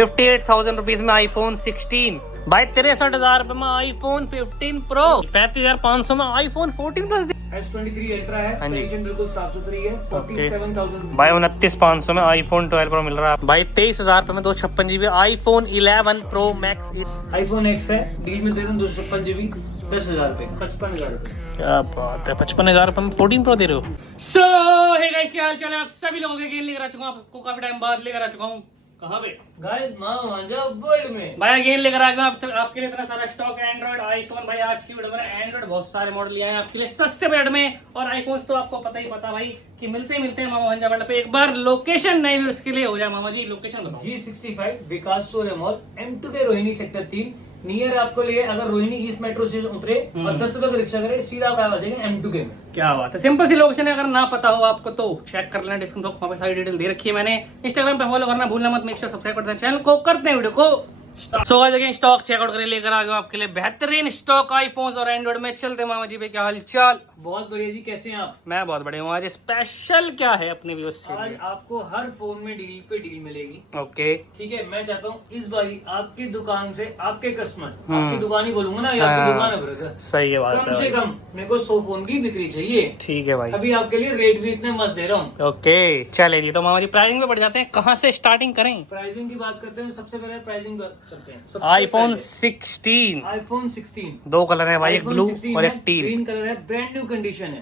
58,000 rupees में iPhone 16। भाई 63,000 रुपए में iPhone 15 Pro। 35,500 में iPhone 14 प्लस। S23 अल्ट्रा है, हाँ जी, कंडीशन बिल्कुल साफ सुथरी है। 47,000 भाई 29,500 में iPhone 12 Pro मिल रहा है। भाई 23,000 रुपए में 256 GB iPhone 11 Pro Max। iPhone X है, डील में दे रहा हूँ 256 GB 10,000 रुपए, 55,000 रुपए। क्या बात है, 55,000 रुपए में 14 Pro दे रहे हो। सो हे गाइस, क्या हाल चाल है आप सभी लोगों के? गेम लेकर आ चुका हूँ, आपको काफी टाइम बाद लेकर आ चुका हूँ। कहाँ पे गाइस? मांझा वर्ल्ड में भाई गेम लेकर आ गया आपके लिए इतना सारा स्टॉक एंड्रॉइड आईफोन। भाई आज की वीडियो में एंड्रॉइड बहुत सारे मॉडल लिए हैं आपके लिए सस्ते बजट में। और आईफोन्स तो आपको पता ही पता भाई कि मिलते हैं मामा भांजा वर्ल्ड पे। एक बार लोकेशन नहीं भी उसके लिए हो जाए मामा जी, लोकेशन बताओ। G65 विकास सोरे मॉल M2 के रोहिणी सेक्टर 3 नियर आपको लिए। अगर रोहिणी ईस्ट मेट्रो स्टेशन उतरे और 10 रुपए का रिक्शा करे, सीधा आप आ जाएंगे M2 के में। क्या बात है, सिंपल सी लोकेशन है। अगर ना पता हो आपको तो चेक कर लेना, डिस्क्रिप्शन बॉक्स में सारी डिटेल दे रखी है मैंने। इंस्टाग्राम पे फॉलो करना भूलना मत, मेक श्योर सब्सक्राइब करते हैं चैनल को। करते हैं वीडियो को सो गाइस, स्टॉक चेकआउट करके लेकर आ गया आपके लिए बेहतरीन स्टॉक आईफोन्स और एंड्रॉइड में। चलते मामा जी पे, क्या हाल चाल? बहुत बढ़िया जी, कैसे हैं आप? मैं बहुत बढ़िया हूँ। आज स्पेशल क्या है अपने व्यूअर्स से? आज आपको हर फोन में डील पे डील मिलेगी। ओके ठीक है, मैं चाहता हूँ इस बारी आपकी दुकान से आपके कस्टमर, आपकी दुकान ही बोलूंगा ना, ये आपकी दुकान है ब्रदर। सही है बात कम से है। कम मेरे को 100 फोन की बिक्री चाहिए। ठीक है भाई, अभी आपके लिए रेट भी इतने मस्त दे रहा हूँ। ओके चले जी। तो मामा जी प्राइसिंग पे बढ़ जाते हैं, कहाँ से स्टार्टिंग करें? प्राइसिंग की बात करते हैं, सबसे पहले प्राइसिंग करते हैं। आईफोन 16 iPhone 16 दो कलर है भाई, एक iPhone ब्लू 16 और है, एक टील। ग्रीन कलर है, ब्रांड न्यू कंडीशन है।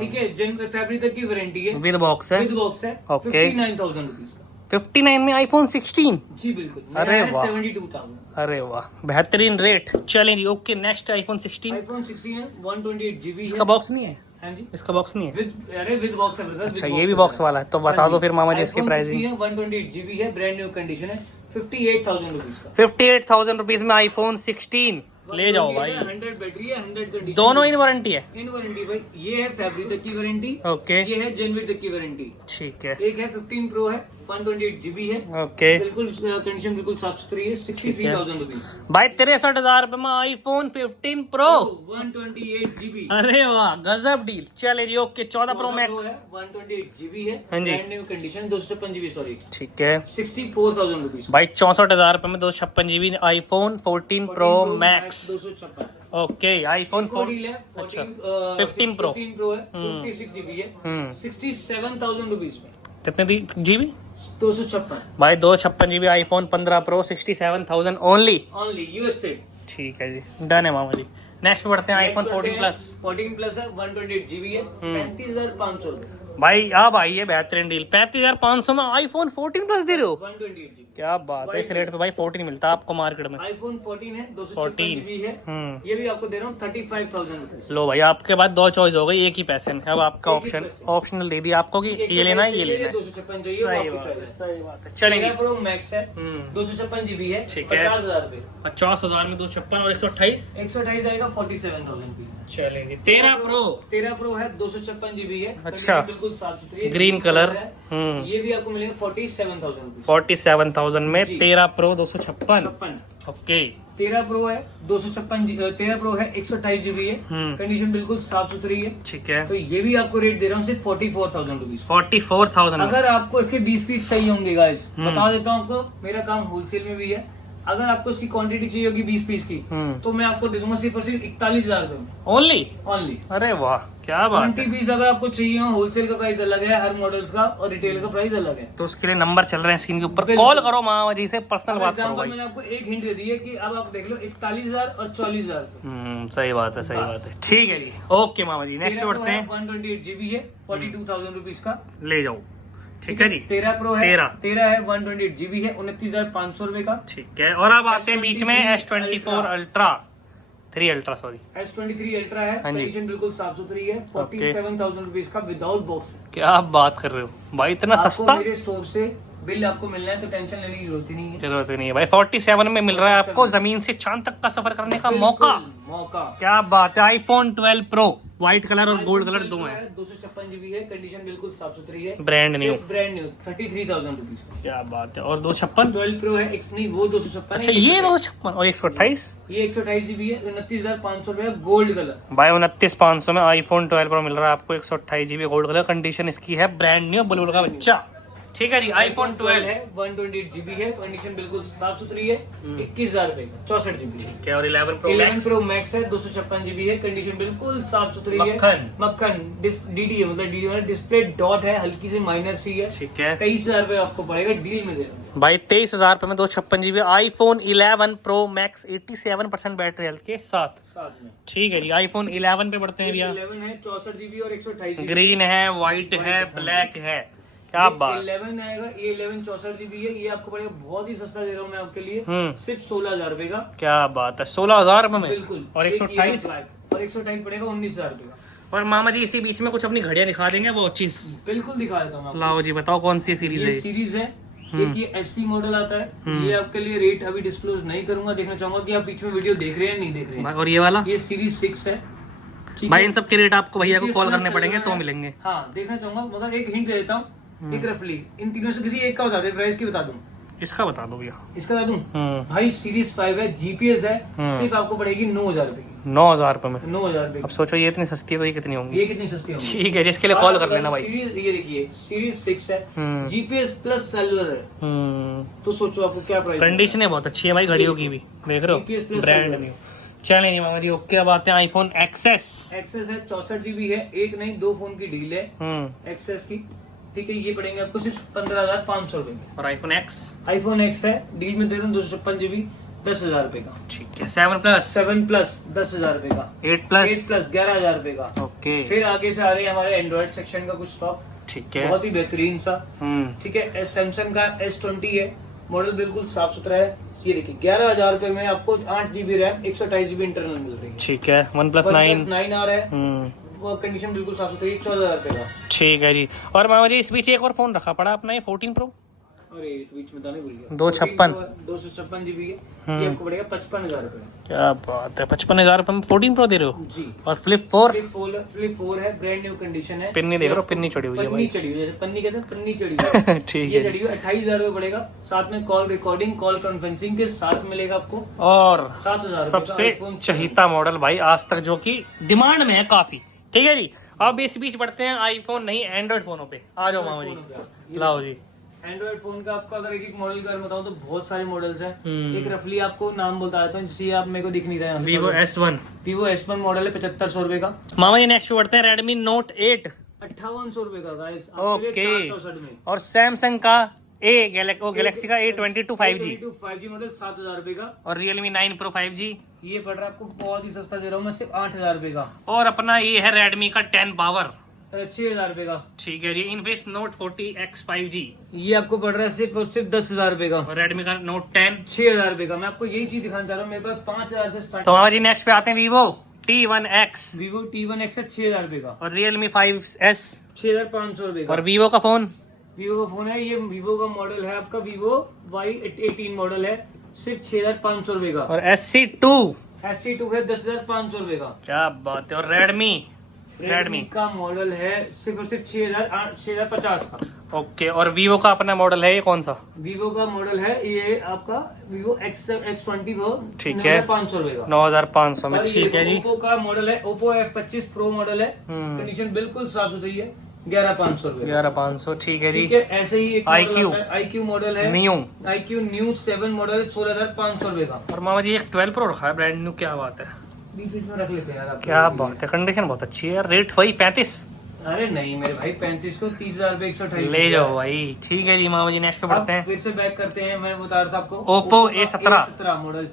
ठीक है, जिन फैब्रिक तक की वारंटी है, विद बॉक्स है। विद बॉक्स है। ओके। 59,000 रुपीज का। 59 में आईफोन 16। जी बिल्कुल। अरे वाह। 72,000। अरे वाह, बेहतरीन रेट। चलें जी, ओके नेक्स्ट आईफोन 16। iPhone 16 है, 128 GB है। इसका बॉक्स नहीं है? हाँ जी, इसका बॉक्स नहीं है। विद बॉक्स है ब्रदर। अच्छा, ये भी बॉक्स वाला है तो बता दो फिर मामा जी इसकी प्राइसिंग। 128 GB है, ब्रांड न्यू कंडीशन है, 58,000 रुपीज का। 58,000 रुपीज में आईफोन 16 ले जाओ भाई। 100 बैटरी है, 100 कंडीशन। दोनों इन वारंटी है? इन वारंटी भाई, ये है फैब्रिक तक की वारंटी। ओके, ये है जेनविट तक की वारंटी। ठीक है। एक है 15 प्रो है, 128 GB है। ओके बिल्कुल कंडीशन बिल्कुल साफ सुथरी है, 63,000 रुपीज। भाई 63,000 रुपए में आईफोन 15 प्रो 128 GB। अरे वाह, गजब डील। चले जी, ओके 14 प्रो मैक्स 128 GB है। हाँ जी। Brand new condition, 256 GB sorry, ठीक है। 64,000 रुपीज। भाई 64,000 रुपए में 256 GB iPhone 14 pro max. 256 okay iPhone 14 है, अच्छा 15 प्रो 15 प्रो है, 56 GB है, 67,000 रुपीज में। कितने दी जीबी? 256 भाई 256 GB iPhone 15 pro 67,000 only. Only USA। ठीक है जी, डन है मामा जी। नेक्स्ट बढ़ते हैं आईफोन 14 प्लस। 14 प्लस है, 128 GB है, 35,500 रुपए। भाई अब आई है बेहतरीन डील, 35,500 में आईफोन 14 प्लस दे रहे हो। 128 GB। क्या बात है, इस रेट पे भाई 14 मिलता है आपको मार्केट में। iPhone 14 है, 256 GB है। ये भी आपको दे रहा हूँ 35,000 रुपीज। लो भाई, आपके बाद दो चॉइस हो गई एक ही पैसे में। अब आपका एक ही ऑप्शन पैसे। ऑप्शनल दे दिया आपको कि ये लेना है ये लेना है। 256 चाहिए, वो सही आपकी बात है, choice है। सही बात है। चलेंगे। 13 प्रो मैक्स है, 256 GB है, ठीक है। 50,000 रुपए। 50,000 में 256 और 128। 128 आएगा, 47,000 रुपीज। चलेंगे। 13 प्रो है, 256 GB है। अच्छा। बिल्कुल साफ सुथरी है, ग्रीन कलर। ये भी आपको मिलेगा 47,000 रुपीज। 47,000 में जी। 13 प्रो 256। 56। ओके 13 प्रो है, 256 13 प्रो है, 128 GB है। कंडीशन बिल्कुल साफ सुथरी है। ठीक है। तो ये भी आपको रेट दे रहा हूँ सिर्फ 44,000 रुपीज। 44,000 में। अगर आपको इसके 20 पीस चाहिए होंगे गाइस, बता देता हूँ आपको, मेरा काम होलसेल में भी है। अगर आपको इसकी क्वांटिटी चाहिए होगी 20 पीस की, तो मैं आपको दे दूंगा सिर्फ और सिर्फ 41,000 रुपए में ओनली। ओनली। अरे वाह, क्या बात है। 20 पीस अगर आपको चाहिए हो, होलसेल का प्राइस अलग है हर मॉडल्स का, और रिटेल का प्राइस अलग है। तो उसके लिए नंबर चल रहे हैं स्क्रीन के ऊपर, बिल्कुल। कॉल करो मामा जी से, पर्सनल बात करो एग्जाम्पल भाई। मैंने आपको एक हिंट दे दी है कि अब आप देख लो 41,000 और 44,000 सही बात है, सही बात है। ठीक है जी, ओके मामा जी नेक्स्ट बढ़ते हैं। 128 GB है, 42,000 रुपीज का। ले जाओ। ठीक है जी। 13 प्रो है, 13 है, 128 GB है, 29,500 रुपए का। ठीक है। और अब आते हैं बीच में S24 ultra 3 ultra sorry. S23 ultra है, हाँ जी। कंडीशन बिल्कुल साफ सुथरी है, 47,000 रुपीज का विदाउट बॉक्स। क्या आप बात कर रहे हो भाई, इतना आपको सस्ता? मेरे स्टोर से बिल आपको मिलना है तो टेंशन लेने की जरूरत ही नहीं है। जरूरत ही नहीं है भाई, 47 में मिल रहा है आपको जमीन से चांद तक का सफर करने का मौका। मौका। क्या बात है। आईफोन 12 प्रो व्हाइट कलर और गोल्ड कलर दो है। 256 GB है, कंडीशन बिल्कुल साफ सुथरी है, brand new. Brand new, 33,000 rupees. क्या बात है। और 256 12 प्रो है, एक नहीं वो 256। अच्छा ये 256 और 128। ये 128 GB है, 29,500 रुपए गोल्ड कलर। भाई 29,500 में आईफोन 12 प्रो मिल रहा है आपको 128 GB गोल्ड कलर। कंडीशन इसकी है ब्रांड न्यू, बॉलीवुड का बच्चा। ठीक है जी, iPhone 12 है, 128GB है, कंडीशन बिल्कुल साफ सुथरी है, 21,000 रुपए का, 64GB है। क्या और 11 Pro 11 Max Pro Max है, 256GB है, कंडीशन बिल्कुल साफ सुथरी है, मक्खन DD है, मतलब DD मतलब डिस्प्ले डॉट है, हल्की सी माइनर सी है, ठीक है 23,000 रुपए आपको पड़ेगा, डील में दे रहा हूँ भाई। 23,000 रुपए में 256GB iPhone 11 Pro Max 87% battery health के साथ। साथ में। ठीक है जी, iPhone 11 पे बढ़ते हैं भैया। 11 है, 64GB और 128GB, ग्रीन है, व्हाइट है, ब्लैक है, क्या बात। 11 आएगा, ये 11 64GB है, ये आपको पड़ेगा बहुत ही सस्ता दे रहा हूँ मैं आपके लिए, सिर्फ 16,000 रुपए का। क्या बात है, 16,000 रुपए में बिल्कुल। और 128 और 128 पड़ेगा 19,000 रुपए का। और मामा जी इसी बीच में कुछ अपनी घड़ियां दिखा देंगे वो चीज। बिल्कुल दिखा देता हूँ आपको। लाओ जी, बताओ कौन सी सीरीज ये है। सीरीज है, एक ये SC मॉडल आता है, ये आपके लिए रेट अभी डिस्क्लोज नहीं करूंगा, देखना चाहूंगा कि आप बीच में वीडियो देख रहे हैं नहीं देख रहे हैं। और ये वाला ये सीरीज 6 है, ठीक भाई है? इन सब के रेट आपको भैया को GPS कॉल करने प्लस पड़ेंगे चल तो रहा है। मिलेंगे। हाँ देखना चाहूंगा, मगर एक हिंट दे देता हूँ, एक रफली इन तीनों से किसी एक का बता दे, प्राइस की बता दूं, इसका बता दो भैया। इसका बता दूं भाई, सीरीज 5 है, GPS है, सिर्फ आपको पड़ेगी 9,000 रुपए की, 9,000 रुपए में। 9,000 रुपए अब सोचो ये इतनी सस्ती है तो ये कितनी की। होंगी। ये कितनी सस्ती होगी? ठीक है, जिसके लिए कॉल कर लेना भाई। सीरीज ये देखिए, सीरीज 6 है, GPS प्लस सेलुलर है, तो सोचो आपको क्या प्राइस। कंडीशनें बहुत अच्छी है भाई घड़ियों की भी, देख रहे GPS हो प्लस ब्रांड सेलुलर। भी। चलें जी मामा जी, ओके। अब आते हैं iPhone XS। एक्सेस है, 64GB है, एक नहीं 2 फोन की डील है एक्सेस की, ठीक है? ये पड़ेंगे आपको सिर्फ 15,500 रुपए के। और iPhone X iPhone X है, डील में दे रहा हूँ 256GB, 10,000 रुपए का। ठीक है, 7 प्लस 7 प्लस 10,000 रुपए का, 8 प्लस 8 प्लस 11,000 रुपए का। ओके, फिर आगे से आ रहे हैं हमारे एंड्रॉइड सेक्शन का कुछ स्टॉक, ठीक है। बहुत ही बेहतरीन सा, ठीक है? सैमसंग का S20 है, मॉडल बिल्कुल साफ सुथरा है। ये देखिए 11,000 रुपए में आपको 8GB रैम, 128GB इंटरनल मिल रही है। ठीक है, OnePlus 9 9 आ रहा है, वो कंडीशन बिल्कुल साफ सुथरी, 14,000 रुपए का। ठीक है जी। और मामा जी इस बीच एक और फोन रखा पड़ा अपना, ये 14 Pro अरे बीच में बताने भूल गया, 256 256GB है, ये आपको पड़ेगा 55,000 रुपए। क्या बात है, 55,000 रुपए में 14 Pro दे रहे हो। जी। और फ्लिप 4 फ्लिप 4 है, ब्रांड न्यू कंडीशन है, पिन्नी देख रहे हो, पिन्नी चढ़ी हुई है पन्नी भाई। चढ़ी हुई है, जैसे पन्नी कहते हैं, पन्नी चढ़ी हुई है। ठीक ये है चढ़ी हुई 28,000 रुपए पड़ेगा, साथ में कॉल रिकॉर्डिंग, कॉल कॉन्फ्रेंसिंग के साथ मिलेगा आपको। और 7,000 सबसे iPhone 7 चहीता मॉडल भाई आज तक, जो कि डिमांड में है काफी। ठीक है जी, अब इस बीच बढ़ते हैं आईफोन नहीं एंड्रॉइड फोनों पे। आ जाओ मामा जी, लाओ जी। एंड्रॉइड फोन का आपका अगर एक मॉडल का बताऊं तो बहुत सारे मॉडल्स हैं। एक रफली आपको नाम बोलता देता हूँ, जिससे आप मेरे को दिख नहीं रहा है। Vivo S1, Vivo S1 model है, 7500 रुपए का। मामा जी नेक्स्ट पे बढ़ते हैं Redmi Note 8। 5800 रुपए का गाइस, ओके। 464 में। और सैमसंग का गैलेक्सी का A22 5G 5G मॉडल 7,000 रुपए का। और Realme 9 Pro 5G। ये पड़ रहा है आपको बहुत ही सस्ता दे रहा हूँ मैं, सिर्फ 8,000 रुपए का। और अपना ये है Redmi का 10 Power। 6,000 रुपए का। ठीक है जी। Infinix Note 40X 5G ये आपको पड़ रहा है सिर्फ और सिर्फ 10,000 रुपए का। और Redmi का Note 10। 6,000 रुपए का। मैं आपको यही चीज दिखाना चाह रहा हूँ, मेरे पास 5,000 से स्टार्ट। तो मामा जी नेक्स्ट पे आते हैं Vivo T1X Vivo T1X है, 6,000 रुपए का। और Realme 5S 6,500 रुपए का। और Vivo का फोन। Vivo का फोन है, ये Vivo का मॉडल है आपका, Vivo Y18 मॉडल है, सिर्फ 6,500 रुपए का। और SC2 SC2 है 10,500 रुपए का। क्या बात है। और Redmi का मॉडल है सिर्फ और सिर्फ 6,050 का। ओके। और Vivo का अपना मॉडल है, ये कौन सा? Vivo का मॉडल है ये आपका Vivo X20 Pro, ठीक है, 9,500 रुपए का। 9,500 में। और ठीक है जी। Oppo का मॉडल है, Oppo F25 Pro मॉडल है, कंडीशन बिल्कुल साफ सुथरी है, 11,500 रुपए। 11,500। ठीक है जी। ठीक है, ऐसे ही एक iQ IQ मॉडल है, न्यू। IQ न्यू 7 मॉडल है, 16,500 रुपए का। और मामा जी एक 12 Pro रखा है ब्रांड न्यू, क्या बात है। बीच बीच में रख लेते हैं यार आप। क्या बात है, कंडीशन बहुत अच्छी है यार। रेट वही 35। अरे नहीं मेरे भाई, 35 को 30,000 रुपए 128 ले जाओ भाई। ठीक है जी मामा जी नेक्स्ट पे बढ़ते अब हैं। फिर से बैक करते हैं, मैं बता रहा था आपको Oppo का A17 मॉडल,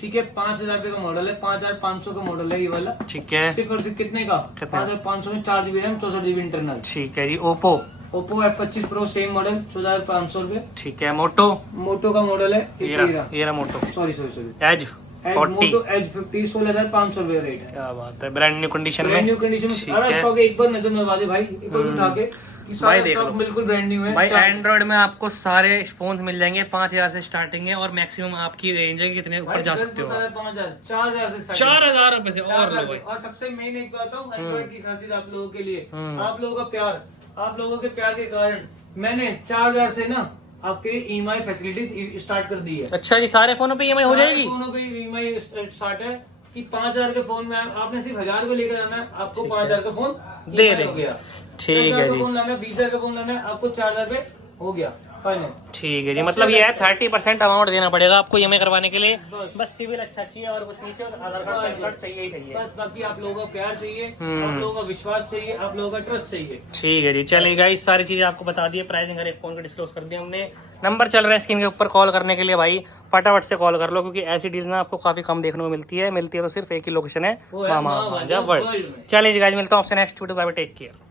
ठीक है, 5,000 रुपए का मॉडल है, 5,500 का मॉडल है ये वाला। ठीक है। सिर्फ और सिर्फ कितने का? कितने? 5,500 में 4GB रैम, 64GB इंटरनल। ठीक है जी। Oppo F25 Pro same model, 14,500 रुपए। ठीक है। मोटो मोटो का मॉडल है, ये रहा Moto. Sorry edge 40। Moto edge 50, 16,500 रुपए रेट है। क्या बात है, ब्रांड न्यू कंडीशन में। ब्रांड न्यू कंडीशन ठीक में। है। स्टॉक एक बार नजर मरवा दे भाई, एक बार उठा के कि भाई सारा देख स्टॉक लो। बिल्कुल ब्रांड न्यू है। भाई एंड्रॉइड में आपको सारे फोन मिल जाएंगे, 5,000 से स्टार्टिंग है और मैक्सिमम आपकी रेंज है कितने ऊपर जा सकते हो। 5,000 4,000 से start है। 4,000 रुपए से और लो भाई। और सबसे मेन एक बात हूँ एंड्रॉइड की खासियत आप लोगों के लिए, आप लोगों का प्यार, आप लोगों के प्यार के कारण मैंने 4,000 से ना आपके EMI फैसिलिटीज स्टार्ट कर दी है। अच्छा जी, सारे फोनों पे EMI हो जाएगी? फोनों पे EMI स्टार्ट है कि 5,000 के फोन में आपने सिर्फ 1,000 रुपए लेकर जाना है, आपको 5,000 का फोन दे EMI हो देंगे। गया। ठीक है जी। फोन लाना है, 20,000 का फोन लाना है, आपको 4,000 रुपए हो गया फाइनल। ठीक है जी, मतलब ये है 30% अमाउंट देना पड़ेगा आपको ईएमआई करवाने के लिए। बस सिविल अच्छा चाहिए और कुछ नहीं चाहिए, आधार कार्ड पैन कार्ड चाहिए ही चाहिए। बस बाकी आप लोगों का प्यार चाहिए, आप लोगों का विश्वास चाहिए, आप लोगों का ट्रस्ट चाहिए। ठीक है जी, चलिए गाइस सारी चीजें आपको बता दी, प्राइसिंग हर एक फोन का डिस्क्लोज कर दिया हमने। नंबर चल रहे हैं स्क्रीन के ऊपर, कॉल करने के लिए भाई फटाफट से कॉल कर लो, क्योंकि ऐसी डील्स ना आपको काफी कम देखने को मिलती है तो सिर्फ एक ही लोकेशन है, वो है मामा मामा भांजा वर्ल्ड वर्ल्ड। में। चलिए जी गाइस, मिलता हूँ आपसे next video, bye bye, take care.